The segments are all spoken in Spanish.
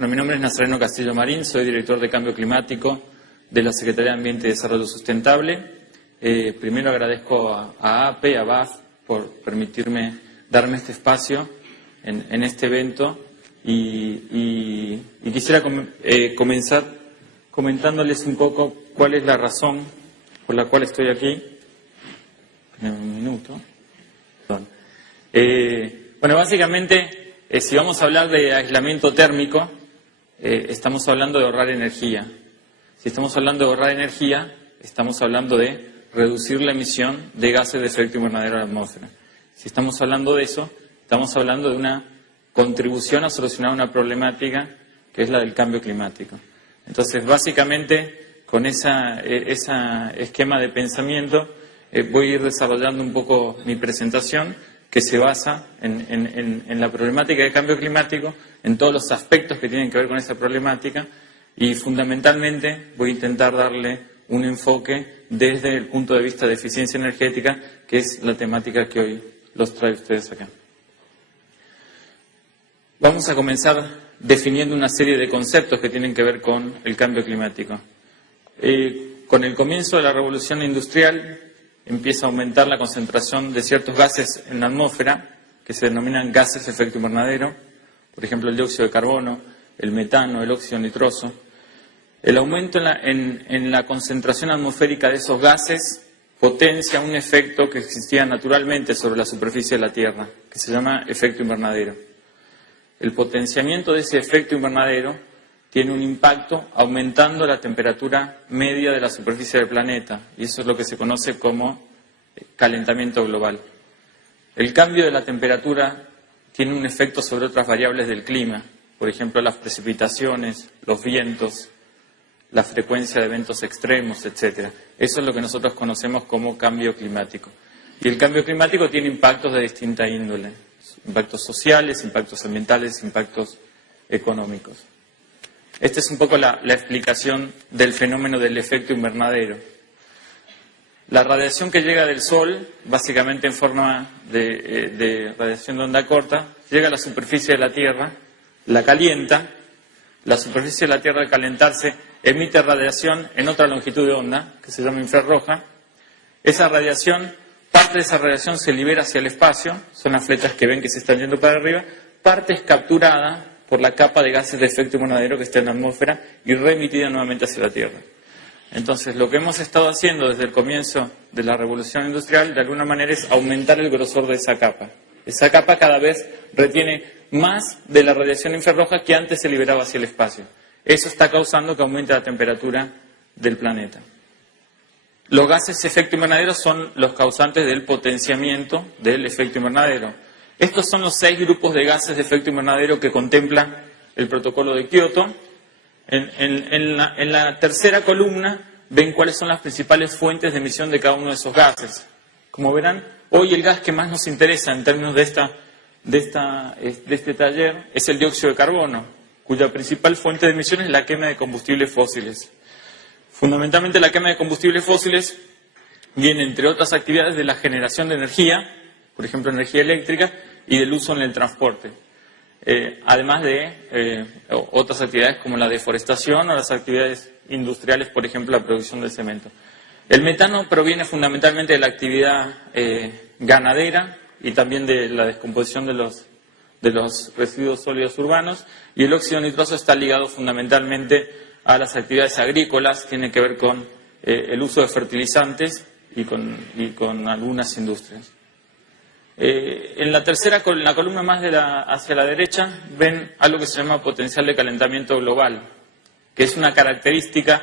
Bueno, mi nombre es Nazareno Castillo Marín, soy director de Cambio Climático de la Secretaría de Ambiente y Desarrollo Sustentable. Primero agradezco a APE, a BAF, por permitirme darme este espacio en este evento y quisiera comenzar comentándoles un poco cuál es la razón por la cual estoy aquí. Un minuto. Bueno, básicamente, si vamos a hablar de aislamiento térmico, estamos hablando de ahorrar energía. Si estamos hablando de ahorrar energía, estamos hablando de reducir la emisión de gases de efecto invernadero a la atmósfera. Si estamos hablando de eso, estamos hablando de una contribución a solucionar una problemática que es la del cambio climático. Entonces, básicamente, con ese esquema de pensamiento, voy a ir desarrollando un poco mi presentación, que se basa en la problemática del cambio climático, en todos los aspectos que tienen que ver con esa problemática, y fundamentalmente voy a intentar darle un enfoque desde el punto de vista de eficiencia energética, que es la temática que hoy los trae ustedes acá. Vamos a comenzar definiendo una serie de conceptos que tienen que ver con el cambio climático. Con el comienzo de la revolución industrial, empieza a aumentar la concentración de ciertos gases en la atmósfera, que se denominan gases de efecto invernadero, por ejemplo el dióxido de carbono, el metano, el óxido nitroso. El aumento en la concentración atmosférica de esos gases potencia un efecto que existía naturalmente sobre la superficie de la Tierra, que se llama efecto invernadero. El potenciamiento de ese efecto invernadero tiene un impacto aumentando la temperatura media de la superficie del planeta, y eso es lo que se conoce como calentamiento global. El cambio de la temperatura tiene un efecto sobre otras variables del clima, por ejemplo las precipitaciones, los vientos, la frecuencia de eventos extremos, etc. Eso es lo que nosotros conocemos como cambio climático. Y el cambio climático tiene impactos de distinta índole, impactos sociales, impactos ambientales, impactos económicos. Esta es un poco la explicación del fenómeno del efecto invernadero. La radiación que llega del Sol, básicamente en forma de radiación de onda corta, llega a la superficie de la Tierra, la calienta, la superficie de la Tierra al calentarse emite radiación en otra longitud de onda, que se llama infrarroja. Esa radiación, parte de esa radiación se libera hacia el espacio, son las flechas que ven que se están yendo para arriba, parte es capturada por la capa de gases de efecto invernadero que está en la atmósfera y reemitida nuevamente hacia la Tierra. Entonces, lo que hemos estado haciendo desde el comienzo de la revolución industrial, de alguna manera, es aumentar el grosor de esa capa. Esa capa cada vez retiene más de la radiación infrarroja que antes se liberaba hacia el espacio. Eso está causando que aumente la temperatura del planeta. Los gases de efecto invernadero son los causantes del potenciamiento del efecto invernadero. Estos son los 6 grupos de gases de efecto invernadero que contempla el protocolo de Kioto. En la tercera columna ven cuáles son las principales fuentes de emisión de cada uno de esos gases. Como verán, hoy el gas que más nos interesa en términos de este taller es el dióxido de carbono, cuya principal fuente de emisión es la quema de combustibles fósiles. Fundamentalmente la quema de combustibles fósiles viene, entre otras actividades, de la generación de energía, por ejemplo energía eléctrica, y del uso en el transporte. Además de otras actividades como la deforestación o las actividades industriales, por ejemplo la producción de cemento. El metano proviene fundamentalmente de la actividad ganadera y también de la descomposición de los residuos sólidos urbanos, y el óxido nitroso está ligado fundamentalmente a las actividades agrícolas, tiene que ver con el uso de fertilizantes y con algunas industrias. En la columna más hacia la derecha ven algo que se llama potencial de calentamiento global, que es una característica,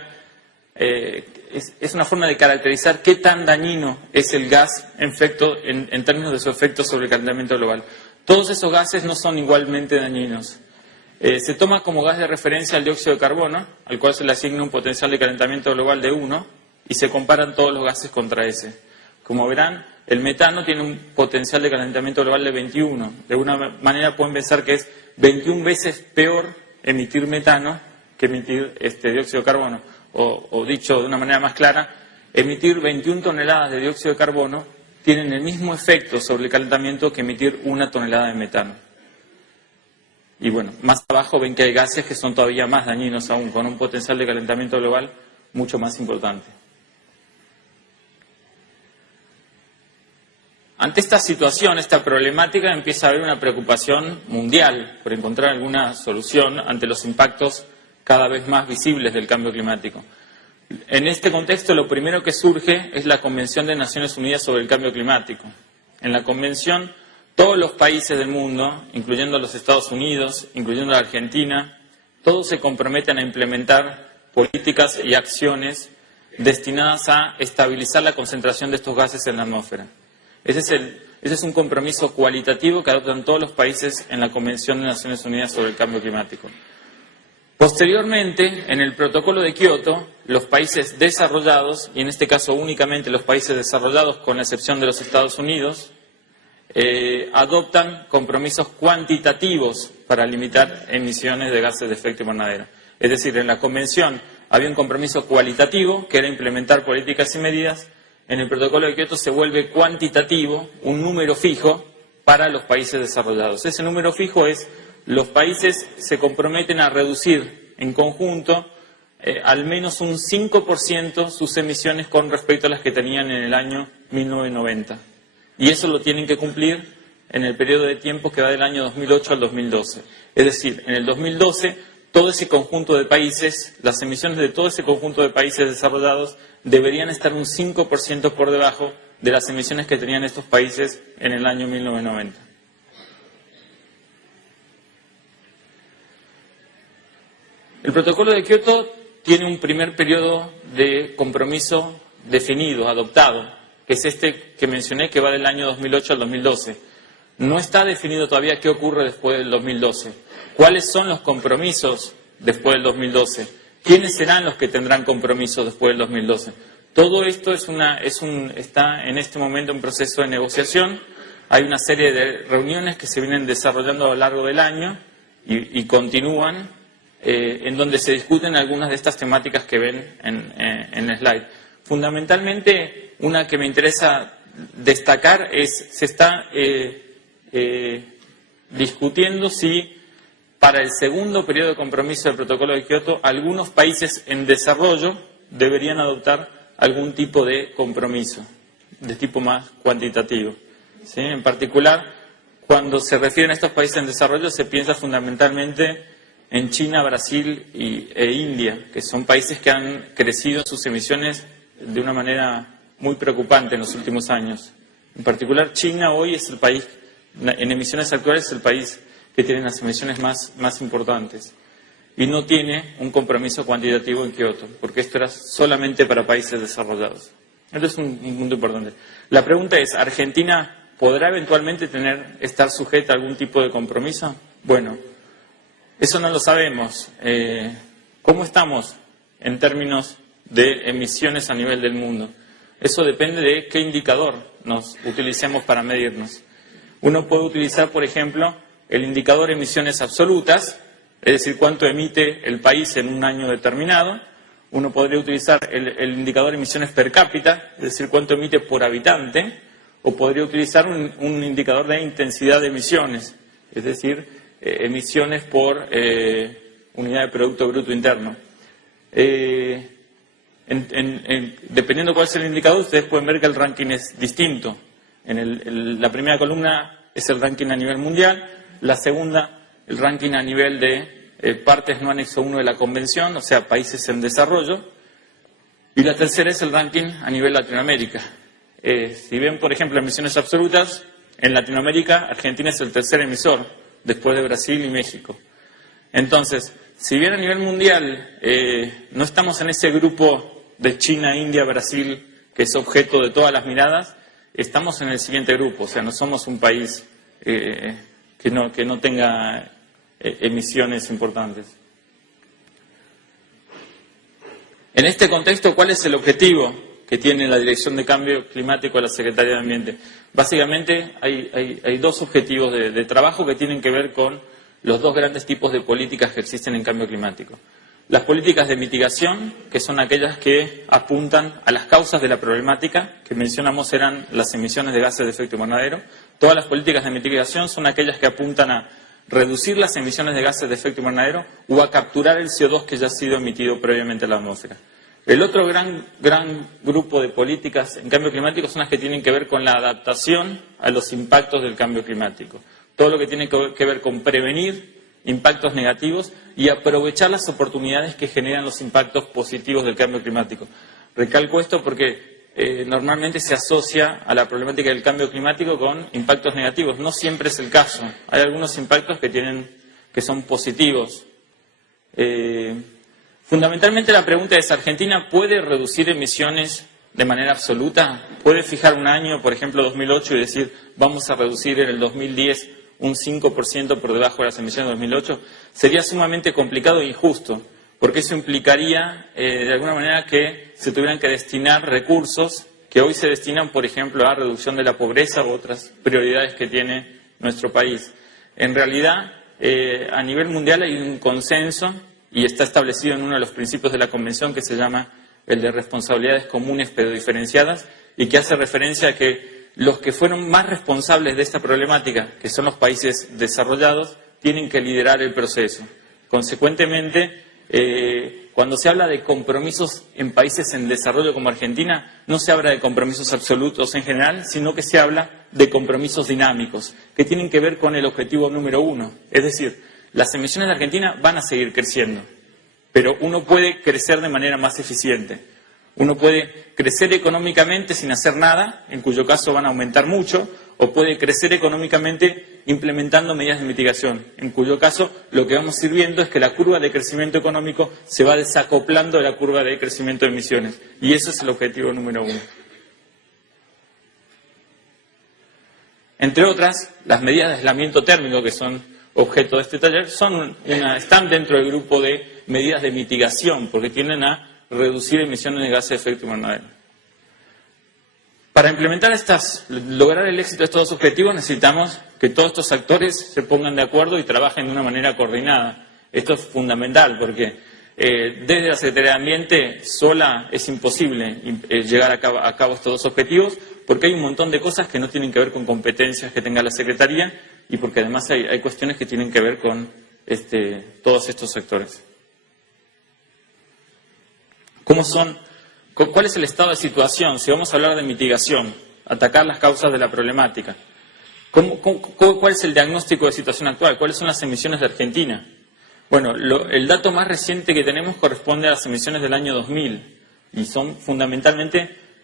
es una forma de caracterizar qué tan dañino es el gas en términos de su efecto sobre el calentamiento global. Todos esos gases no son igualmente dañinos. Se toma como gas de referencia el dióxido de carbono, al cual se le asigna un potencial de calentamiento global de 1, y se comparan todos los gases contra ese. Como verán, el metano tiene un potencial de calentamiento global de 21. De alguna manera pueden pensar que es 21 veces peor emitir metano que emitir dióxido de carbono. O dicho de una manera más clara, emitir 21 toneladas de dióxido de carbono tienen el mismo efecto sobre el calentamiento que emitir 1 tonelada de metano. Y bueno, más abajo ven que hay gases que son todavía más dañinos aún, con un potencial de calentamiento global mucho más importante. Ante esta situación, esta problemática, empieza a haber una preocupación mundial por encontrar alguna solución ante los impactos cada vez más visibles del cambio climático. En este contexto, lo primero que surge es la Convención de Naciones Unidas sobre el Cambio Climático. En la Convención, todos los países del mundo, incluyendo los Estados Unidos, incluyendo la Argentina, todos se comprometen a implementar políticas y acciones destinadas a estabilizar la concentración de estos gases en la atmósfera. Ese es un compromiso cualitativo que adoptan todos los países en la Convención de Naciones Unidas sobre el Cambio Climático. Posteriormente, en el Protocolo de Kioto, los países desarrollados, y en este caso únicamente los países desarrollados con la excepción de los Estados Unidos, adoptan compromisos cuantitativos para limitar emisiones de gases de efecto invernadero. Es decir, en la Convención había un compromiso cualitativo, que era implementar políticas y medidas. En el Protocolo de Kioto se vuelve cuantitativo, un número fijo para los países desarrollados. Ese número fijo es, los países se comprometen a reducir en conjunto al menos un 5% sus emisiones con respecto a las que tenían en el año 1990. Y eso lo tienen que cumplir en el periodo de tiempo que va del año 2008 al 2012. Es decir, en el 2012, todo ese conjunto de países, las emisiones de todo ese conjunto de países desarrollados deberían estar un 5% por debajo de las emisiones que tenían estos países en el año 1990. El Protocolo de Kioto tiene un primer periodo de compromiso definido, adoptado, que es este que mencioné, que va del año 2008 al 2012. No está definido todavía qué ocurre después del 2012. ¿Cuáles son los compromisos después del 2012? ¿Quiénes serán los que tendrán compromisos después del 2012? Todo esto está en este momento en proceso de negociación. Hay una serie de reuniones que se vienen desarrollando a lo largo del año y continúan, en donde se discuten algunas de estas temáticas que ven en el slide. Fundamentalmente, una que me interesa destacar es, se está discutiendo si para el segundo periodo de compromiso del Protocolo de Kioto, algunos países en desarrollo deberían adoptar algún tipo de compromiso, de tipo más cuantitativo. ¿Sí? En particular, cuando se refieren a estos países en desarrollo, se piensa fundamentalmente en China, Brasil e India, que son países que han crecido sus emisiones de una manera muy preocupante en los últimos años. En particular, China hoy es el país, en emisiones actuales, es el país que tiene las emisiones más importantes. Y no tiene un compromiso cuantitativo en Kioto, porque esto era solamente para países desarrollados. Esto es un punto importante. La pregunta es, ¿Argentina podrá eventualmente estar sujeta a algún tipo de compromiso? Bueno, eso no lo sabemos. ¿Cómo estamos en términos de emisiones a nivel del mundo? Eso depende de qué indicador nos utilicemos para medirnos. Uno puede utilizar, por ejemplo, el indicador emisiones absolutas, es decir, cuánto emite el país en un año determinado. Uno podría utilizar el indicador emisiones per cápita, es decir, cuánto emite por habitante, o podría utilizar un indicador de intensidad de emisiones, es decir, emisiones por unidad de Producto Bruto Interno. Dependiendo cuál es el indicador, ustedes pueden ver que el ranking es distinto. La primera columna es el ranking a nivel mundial, la segunda, el ranking a nivel de partes no anexo 1 de la Convención, o sea, países en desarrollo, y la tercera es el ranking a nivel Latinoamérica. Si ven, por ejemplo, emisiones absolutas, en Latinoamérica, Argentina es el tercer emisor, después de Brasil y México. Entonces, si bien a nivel mundial no estamos en ese grupo de China, India, Brasil, que es objeto de todas las miradas, estamos en el siguiente grupo, o sea, no somos un país que no tenga emisiones importantes. En este contexto, ¿cuál es el objetivo que tiene la Dirección de Cambio Climático de la Secretaría de Ambiente? Básicamente hay dos objetivos de trabajo que tienen que ver con los dos grandes tipos de políticas que existen en cambio climático. Las políticas de mitigación, que son aquellas que apuntan a las causas de la problemática, que mencionamos eran las emisiones de gases de efecto invernadero. Todas las políticas de mitigación son aquellas que apuntan a reducir las emisiones de gases de efecto invernadero o a capturar el CO2 que ya ha sido emitido previamente a la atmósfera. El otro gran grupo de políticas en cambio climático son las que tienen que ver con la adaptación a los impactos del cambio climático. Todo lo que tiene que ver con prevenir impactos negativos y aprovechar las oportunidades que generan los impactos positivos del cambio climático. Recalco esto porque normalmente se asocia a la problemática del cambio climático con impactos negativos. No siempre es el caso. Hay algunos impactos que son positivos. Fundamentalmente la pregunta es, ¿Argentina puede reducir emisiones de manera absoluta? ¿Puede fijar un año, por ejemplo 2008, y decir vamos a reducir en el 2010 un 5% por debajo de las emisiones de 2008? Sería sumamente complicado e injusto, porque eso implicaría de alguna manera que se tuvieran que destinar recursos que hoy se destinan, por ejemplo, a reducción de la pobreza u otras prioridades que tiene nuestro país. En realidad, a nivel mundial hay un consenso y está establecido en uno de los principios de la Convención que se llama el de responsabilidades comunes pero diferenciadas y que hace referencia a que los que fueron más responsables de esta problemática, que son los países desarrollados, tienen que liderar el proceso. Consecuentemente, cuando se habla de compromisos en países en desarrollo como Argentina, no se habla de compromisos absolutos en general, sino que se habla de compromisos dinámicos, que tienen que ver con el objetivo número 1. Es decir, las emisiones de Argentina van a seguir creciendo, pero uno puede crecer de manera más eficiente. Uno puede crecer económicamente sin hacer nada, en cuyo caso van a aumentar mucho, o puede crecer económicamente implementando medidas de mitigación, en cuyo caso lo que vamos a ir viendo es que la curva de crecimiento económico se va desacoplando de la curva de crecimiento de emisiones. Y ese es el objetivo número 1. Entre otras, las medidas de aislamiento térmico, que son objeto de este taller, están dentro del grupo de medidas de mitigación, porque tienden a reducir emisiones de gases de efecto invernadero. Para lograr el éxito de estos dos objetivos necesitamos que todos estos actores se pongan de acuerdo y trabajen de una manera coordinada. Esto es fundamental porque desde la Secretaría de Ambiente sola es imposible llegar a cabo estos dos objetivos porque hay un montón de cosas que no tienen que ver con competencias que tenga la Secretaría y porque además hay cuestiones que tienen que ver con todos estos sectores. ¿Cuál es el estado de situación? Si vamos a hablar de mitigación, atacar las causas de la problemática, ¿cuál es el diagnóstico de situación actual? ¿Cuáles son las emisiones de Argentina? Bueno, el dato más reciente que tenemos corresponde a las emisiones del año 2000 y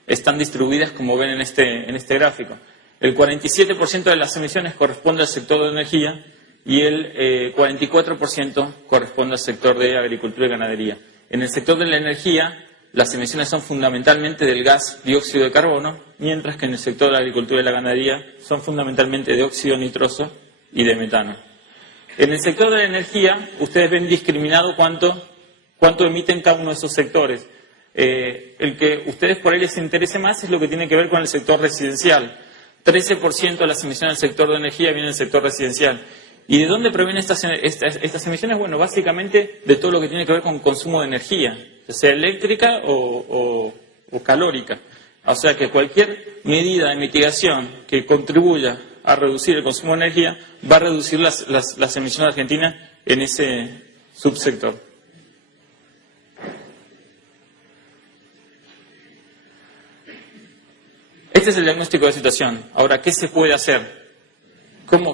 están distribuidas como ven en este gráfico. El 47% de las emisiones corresponde al sector de energía y el 44% corresponde al sector de agricultura y ganadería. En el sector de la energía, las emisiones son fundamentalmente del gas dióxido de carbono, mientras que en el sector de la agricultura y la ganadería son fundamentalmente de óxido nitroso y de metano. En el sector de la energía, ustedes ven discriminado cuánto emiten cada uno de esos sectores. El que ustedes por ahí les interese más es lo que tiene que ver con el sector residencial. 13% de las emisiones del sector de energía vienen del sector residencial. ¿Y de dónde provienen estas emisiones? Bueno, básicamente de todo lo que tiene que ver con consumo de energía, ya sea eléctrica o calórica. O sea que cualquier medida de mitigación que contribuya a reducir el consumo de energía va a reducir las emisiones de Argentina en ese subsector. Este es el diagnóstico de situación. Ahora, ¿qué se puede hacer?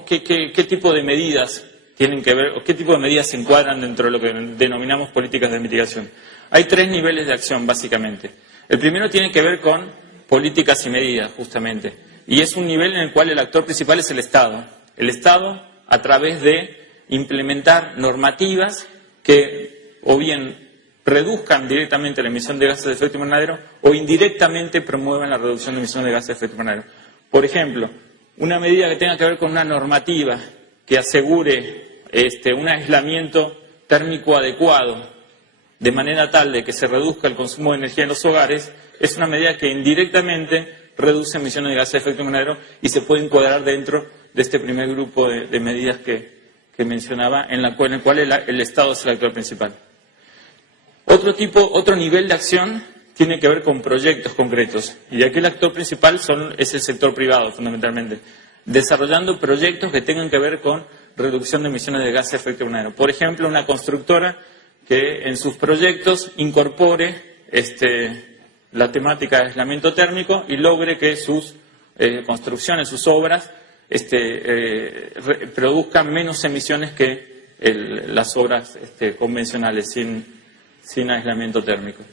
¿Qué tipo de medidas tienen que ver o qué tipo de medidas se encuadran dentro de lo que denominamos políticas de mitigación? Hay 3 niveles de acción, básicamente. El primero tiene que ver con políticas y medidas, justamente. Y es un nivel en el cual el actor principal es el Estado. El Estado, a través de implementar normativas que o bien reduzcan directamente la emisión de gases de efecto invernadero o indirectamente promuevan la reducción de emisiones de gases de efecto invernadero. Por ejemplo, una medida que tenga que ver con una normativa que asegure un aislamiento térmico adecuado de manera tal de que se reduzca el consumo de energía en los hogares es una medida que indirectamente reduce emisiones de gases de efecto invernadero y se puede encuadrar dentro de este primer grupo de medidas que mencionaba en el cual el Estado es el actor principal. Otro nivel de acción tiene que ver con proyectos concretos. Y aquí el actor principal es el sector privado, fundamentalmente. Desarrollando proyectos que tengan que ver con reducción de emisiones de gases de efecto invernadero. Por ejemplo, una constructora que en sus proyectos incorpore la temática de aislamiento térmico y logre que sus construcciones, sus obras, produzcan menos emisiones que las obras convencionales sin aislamiento térmico.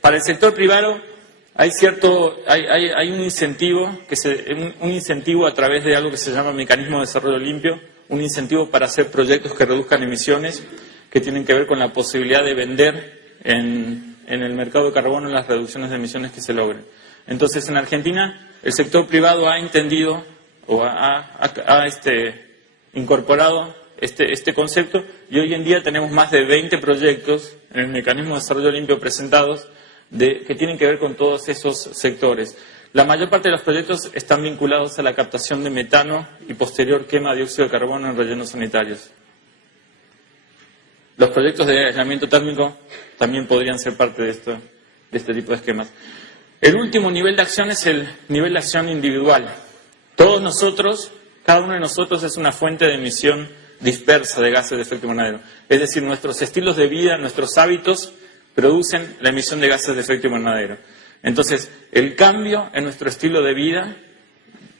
Para el sector privado hay un incentivo a través de algo que se llama mecanismo de desarrollo limpio, un incentivo para hacer proyectos que reduzcan emisiones, que tienen que ver con la posibilidad de vender en el mercado de carbono las reducciones de emisiones que se logren. Entonces, en Argentina, el sector privado ha entendido o ha incorporado este concepto, y hoy en día tenemos más de 20 proyectos en el mecanismo de desarrollo limpio presentados que tienen que ver con todos esos sectores. La mayor parte de los proyectos están vinculados a la captación de metano y posterior quema de dióxido de carbono en rellenos sanitarios. Los proyectos de aislamiento térmico también podrían ser parte de este tipo de esquemas. El último nivel de acción es el nivel de acción individual. Todos nosotros, cada uno de nosotros es una fuente de emisión dispersa de gases de efecto invernadero. Es decir, nuestros estilos de vida, nuestros hábitos producen la emisión de gases de efecto invernadero. Entonces, el cambio en nuestro estilo de vida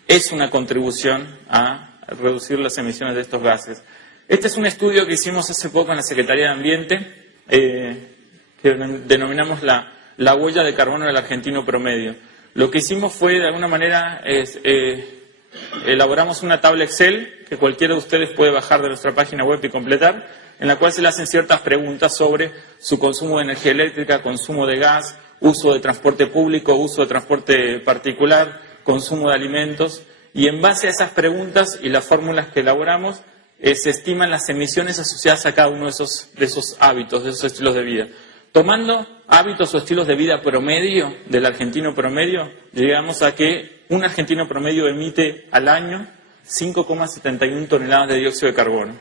es una contribución a reducir las emisiones de estos gases. Este es un estudio que hicimos hace poco en la Secretaría de Ambiente, que denominamos la huella de carbono del argentino promedio. Lo que hicimos fue, de alguna manera, elaboramos una tabla Excel que cualquiera de ustedes puede bajar de nuestra página web y completar, en la cual se le hacen ciertas preguntas sobre su consumo de energía eléctrica, consumo de gas, uso de transporte público, uso de transporte particular, consumo de alimentos, y en base a esas preguntas y las fórmulas que elaboramos, se estiman las emisiones asociadas a cada uno de esos hábitos, de esos estilos de vida. Tomando hábitos o estilos de vida promedio del argentino promedio, llegamos a que un argentino promedio emite al año 5,71 toneladas de dióxido de carbono.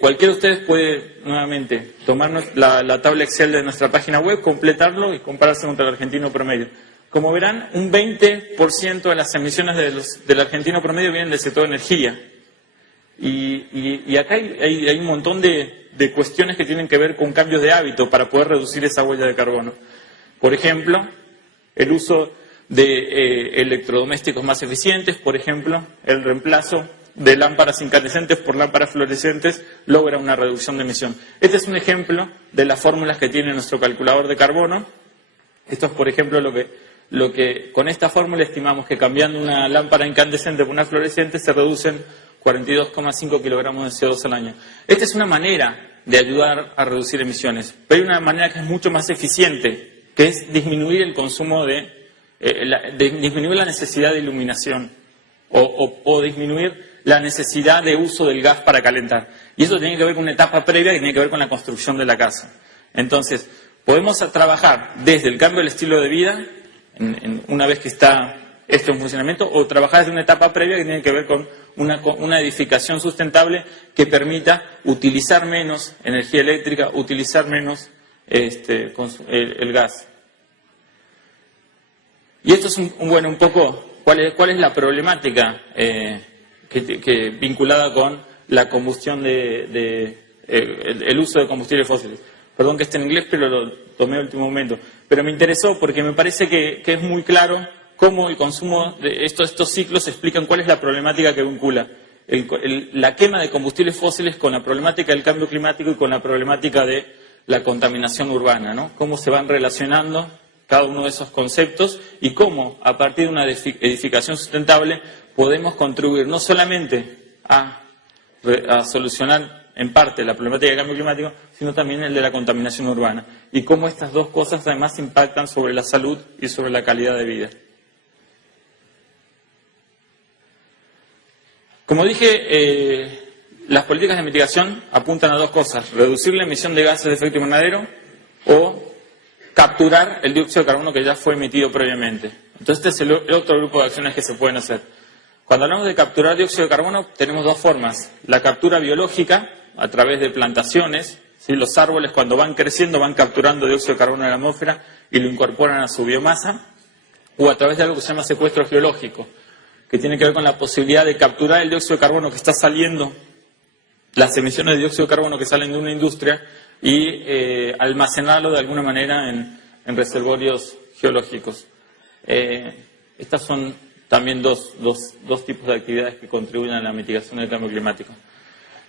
Cualquiera de ustedes puede nuevamente tomar la tabla Excel de nuestra página web, completarlo y compararse contra el argentino promedio. Como verán, un 20% de las emisiones del argentino promedio vienen del sector de energía. Y acá hay un montón de cuestiones que tienen que ver con cambios de hábito para poder reducir esa huella de carbono. Por ejemplo, el uso de electrodomésticos más eficientes, por ejemplo, el reemplazo de lámparas incandescentes por lámparas fluorescentes logra una reducción de emisión. Este es un ejemplo de las fórmulas que tiene nuestro calculador de carbono. Esto es, por ejemplo, lo que con esta fórmula estimamos que cambiando una lámpara incandescente por una fluorescente se reducen 42,5 kilogramos de CO2 al año. Esta es una manera de ayudar a reducir emisiones, pero hay una manera que es mucho más eficiente, que es disminuir el consumo disminuir la necesidad de iluminación o disminuir la necesidad de uso del gas para calentar. Y eso tiene que ver con una etapa previa que tiene que ver con la construcción de la casa. Entonces, podemos trabajar desde el cambio del estilo de vida, una vez que está esto en funcionamiento, o trabajar desde una etapa previa que tiene que ver con una edificación sustentable que permita utilizar menos energía eléctrica, utilizar menos el gas. Y esto es un poco cuál es la problemática que vinculada con la combustión el uso de combustibles fósiles. Perdón que esté en inglés, pero lo tomé al último momento. Pero me interesó porque me parece que es muy claro cómo el consumo de estos ciclos explican cuál es la problemática que vincula la quema de combustibles fósiles con la problemática del cambio climático y con la problemática de la contaminación urbana, ¿no? Cómo se van relacionando cada uno de esos conceptos y cómo, a partir de una edificación sustentable, podemos contribuir no solamente a solucionar en parte la problemática del cambio climático, sino también el de la contaminación urbana. Y cómo estas dos cosas además impactan sobre la salud y sobre la calidad de vida. Como dije, las políticas de mitigación apuntan a dos cosas: reducir la emisión de gases de efecto invernadero o capturar el dióxido de carbono que ya fue emitido previamente. Entonces, este es el otro grupo de acciones que se pueden hacer. Cuando hablamos de capturar dióxido de carbono, tenemos dos formas: la captura biológica, a través de plantaciones, ¿sí? Los árboles, cuando van creciendo, van capturando dióxido de carbono de la atmósfera y lo incorporan a su biomasa, o a través de algo que se llama secuestro geológico, que tiene que ver con la posibilidad de capturar el dióxido de carbono que está saliendo, las emisiones de dióxido de carbono que salen de una industria y almacenarlo de alguna manera en reservorios geológicos. Estas son también dos tipos de actividades que contribuyen a la mitigación del cambio climático.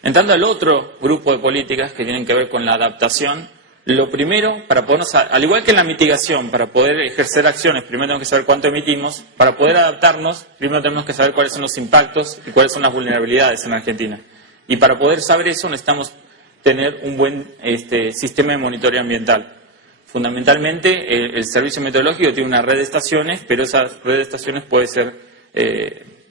Entrando al otro grupo de políticas que tienen que ver con la adaptación, lo primero, para podernos, al igual que en la mitigación, para poder ejercer acciones, primero tenemos que saber cuánto emitimos. Para poder adaptarnos, primero tenemos que saber cuáles son los impactos y cuáles son las vulnerabilidades en Argentina. Y para poder saber eso necesitamos tener un buen sistema de monitoreo ambiental. Fundamentalmente, el servicio meteorológico tiene una red de estaciones, pero esa red de estaciones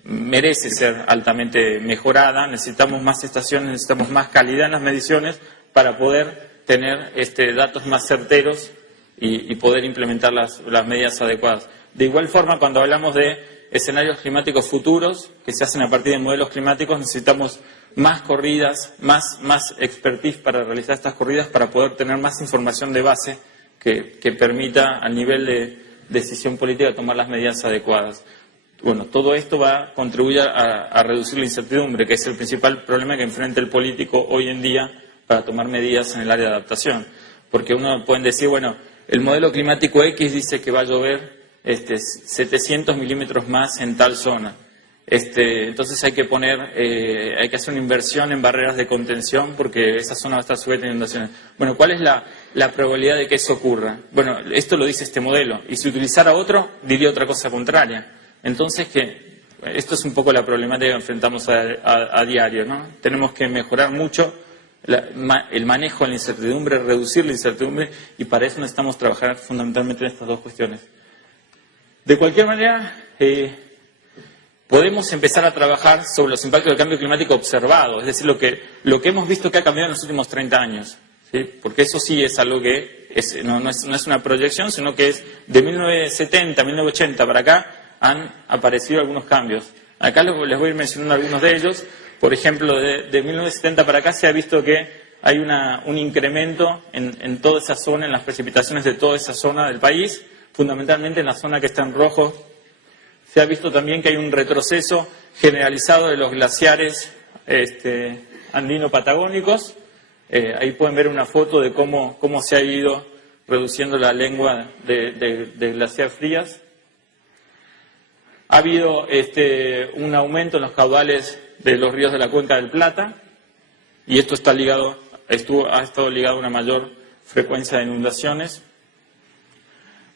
merece ser altamente mejorada. Necesitamos más estaciones, necesitamos más calidad en las mediciones para poder tener datos más certeros y poder implementar las medidas adecuadas. De igual forma, cuando hablamos de escenarios climáticos futuros que se hacen a partir de modelos climáticos, necesitamos más corridas, más expertise para realizar estas corridas, para poder tener más información de base que permita al nivel de decisión política tomar las medidas adecuadas. Bueno, todo esto va a contribuir a reducir la incertidumbre, que es el principal problema que enfrenta el político hoy en día para tomar medidas en el área de adaptación. Porque uno puede decir, bueno, el modelo climático X dice que va a llover 700 milímetros más en tal zona. Entonces hay que hacer una inversión en barreras de contención porque esa zona va a estar sujeta a inundaciones. Bueno, ¿cuál es la probabilidad de que eso ocurra? Bueno, esto lo dice este modelo. Y si utilizara otro, diría otra cosa contraria. Entonces, esto es un poco la problemática que enfrentamos a diario, ¿no? Tenemos que mejorar mucho el manejo de la incertidumbre, reducir la incertidumbre, y para eso necesitamos trabajar fundamentalmente en estas dos cuestiones. De cualquier manera, podemos empezar a trabajar sobre los impactos del cambio climático observado, es decir, lo que hemos visto que ha cambiado en los últimos 30 años, ¿sí? Porque eso sí es algo que no es una proyección, sino que es de 1970, 1980 para acá han aparecido algunos cambios. Acá les voy a ir mencionando algunos de ellos. Por ejemplo, de 1970 para acá se ha visto que hay un incremento en toda esa zona, en las precipitaciones de toda esa zona del país, fundamentalmente en la zona que está en rojo. Se ha visto también que hay un retroceso generalizado de los glaciares andino-patagónicos. Ahí pueden ver una foto de cómo se ha ido reduciendo la lengua de glaciar Frías. Ha habido un aumento en los caudales de los ríos de la cuenca del Plata, y esto ha estado ligado a una mayor frecuencia de inundaciones.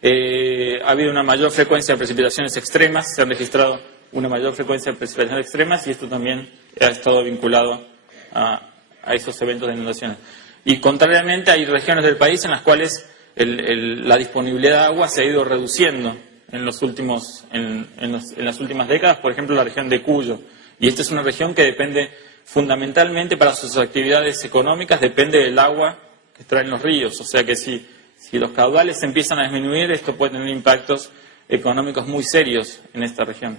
Ha habido una mayor frecuencia de precipitaciones extremas, se han registrado una mayor frecuencia de precipitaciones extremas, y esto también ha estado vinculado a esos eventos de inundaciones. Y contrariamente, hay regiones del país en las cuales la disponibilidad de agua se ha ido reduciendo en las últimas décadas, por ejemplo, la región de Cuyo. Y esta es una región que depende fundamentalmente para sus actividades económicas, depende del agua que traen los ríos. O sea que si los caudales empiezan a disminuir, esto puede tener impactos económicos muy serios en esta región.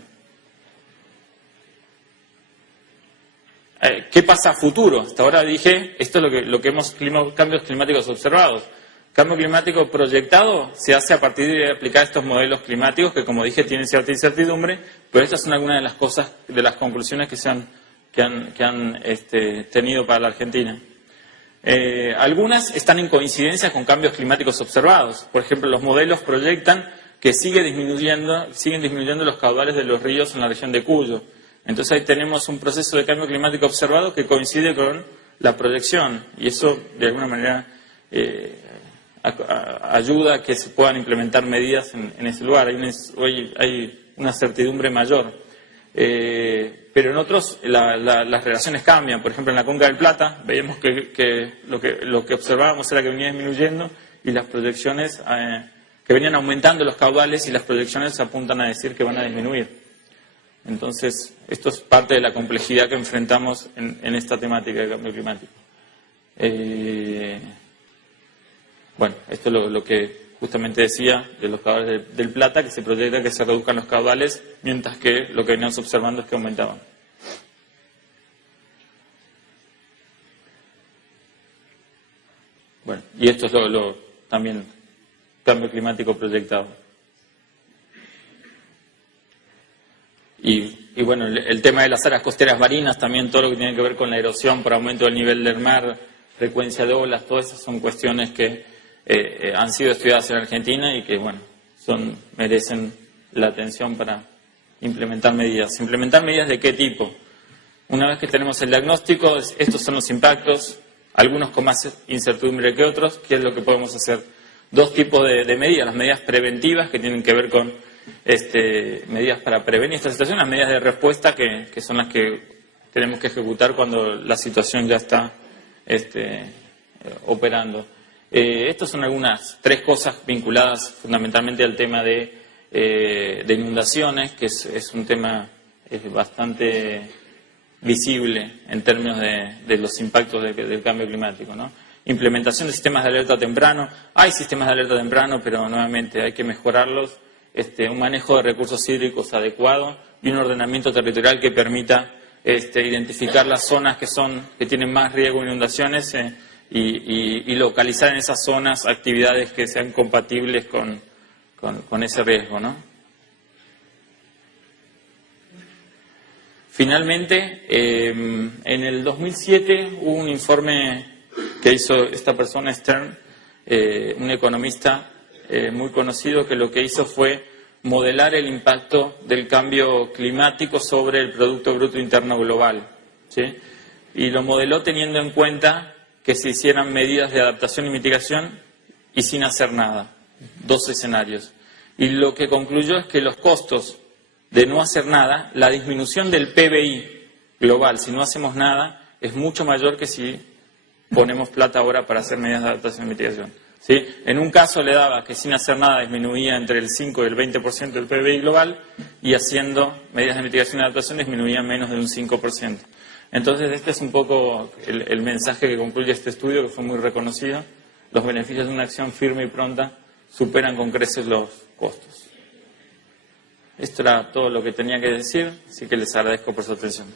¿Qué pasa a futuro? Hasta ahora dije, esto es lo que hemos cambios climáticos observados. Cambio climático proyectado se hace a partir de aplicar estos modelos climáticos que, como dije, tienen cierta incertidumbre, pero estas son algunas de las cosas, de las conclusiones que han tenido para la Argentina. Algunas están en coincidencia con cambios climáticos observados. Por ejemplo, los modelos proyectan que siguen disminuyendo los caudales de los ríos en la región de Cuyo. Entonces ahí tenemos un proceso de cambio climático observado que coincide con la proyección, y eso de alguna manera ayuda a que se puedan implementar medidas en ese lugar. Hoy hay una certidumbre mayor. Pero en otros las relaciones cambian. Por ejemplo, en la Cuenca del Plata veíamos que lo que observábamos era que venía disminuyendo, y las proyecciones que venían aumentando los caudales, y las proyecciones apuntan a decir que van a disminuir. Entonces, esto es parte de la complejidad que enfrentamos en esta temática de cambio climático. Bueno, esto es lo que justamente decía de los caudales del Plata, que se proyecta que se reduzcan los caudales, mientras que lo que veníamos observando es que aumentaban. Bueno, y esto es también cambio climático proyectado. Y y bueno, el tema de las áreas costeras marinas, también todo lo que tiene que ver con la erosión por aumento del nivel del mar, frecuencia de olas, todas esas son cuestiones que han sido estudiadas en Argentina y que, bueno, merecen la atención para implementar medidas. ¿Implementar medidas de qué tipo? Una vez que tenemos el diagnóstico, estos son los impactos, algunos con más incertidumbre que otros. ¿Qué es lo que podemos hacer? Dos tipos de medidas: las medidas preventivas, que tienen que ver con medidas para prevenir esta situación, las medidas de respuesta, que son las que tenemos que ejecutar cuando la situación ya está operando. Estas son tres cosas vinculadas fundamentalmente al tema de inundaciones, que es un tema bastante visible en términos de los impactos del cambio climático, ¿no? Implementación de sistemas de alerta temprano. Hay sistemas de alerta temprano, pero nuevamente hay que mejorarlos. Un manejo de recursos hídricos adecuado y un ordenamiento territorial que permita identificar las zonas que tienen más riesgo de inundaciones y localizar en esas zonas actividades que sean compatibles con ese riesgo, ¿no? Finalmente, en el 2007 hubo un informe que hizo esta persona, Stern, un economista muy conocido, que lo que hizo fue modelar el impacto del cambio climático sobre el Producto Bruto Interno Global, ¿sí? Y lo modeló teniendo en cuenta que se hicieran medidas de adaptación y mitigación y sin hacer nada. Dos escenarios. Y lo que concluyó es que los costos de no hacer nada, la disminución del PBI global, si no hacemos nada, es mucho mayor que si ponemos plata ahora para hacer medidas de adaptación y mitigación, ¿sí? En un caso le daba que sin hacer nada disminuía entre el 5 y el 20% del PBI global, y haciendo medidas de mitigación y adaptación disminuía menos de un 5%. Entonces este es un poco el mensaje que concluye este estudio, que fue muy reconocido. Los beneficios de una acción firme y pronta superan con creces los costos. Esto era todo lo que tenía que decir, así que les agradezco por su atención.